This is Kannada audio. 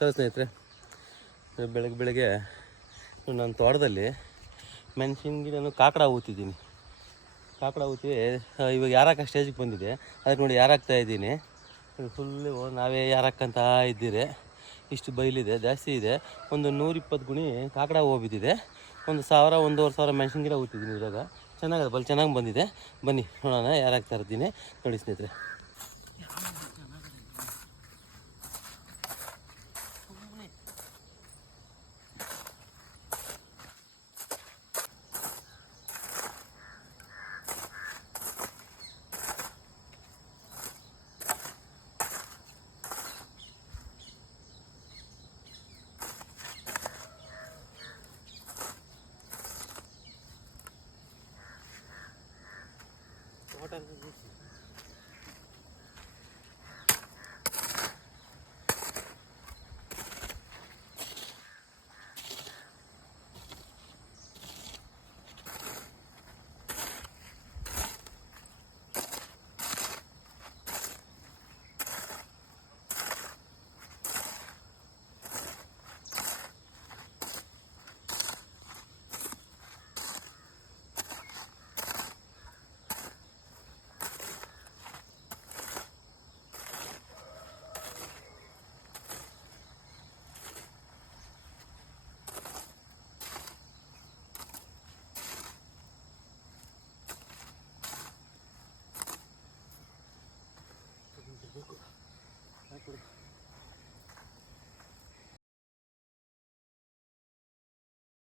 ಸ್ನೇಹಿತರೆ, ಬೆಳಗ್ಗೆ ನನ್ನ ತೋಟದಲ್ಲಿ ಮೆಣಸಿನ ಗಿಡನು ಕಾಕಡ ಊತಿದ್ದೀನಿ. ಕಾಕಡ ಊತಿ ಇವಾಗ ಯಾರಕ್ಕ ಸ್ಟೇಜಿಗೆ ಬಂದಿದೆ. ಅದಕ್ಕೆ ನೋಡಿ ಯಾರಾಗ್ತಾ ಇದ್ದೀನಿ. ಫುಲ್ಲು ನಾವೇ ಯಾರಕ್ಕಂತ ಇದ್ದೀರಿ. ಇಷ್ಟು ಬೈಲಿದೆ, ಜಾಸ್ತಿ ಇದೆ. ಒಂದು 120 ಗುಣಿ ಕಾಕಡ ಹೂವು ಬಿದ್ದಿದೆ. 1,000 1,500 ಮೆಣಸಿನ ಗಿಡ ಊತಿದ್ದೀನಿ. ಇವಾಗ ಚೆನ್ನಾಗಿದೆ, ಬಲ್ ಚೆನ್ನಾಗಿ ಬಂದಿದೆ. ಬನ್ನಿ ನೋಡೋಣ ಯಾರಾಗ್ತಾ ಇರ್ತೀನಿ. ನೋಡಿ ಸ್ನೇಹಿತರೆ,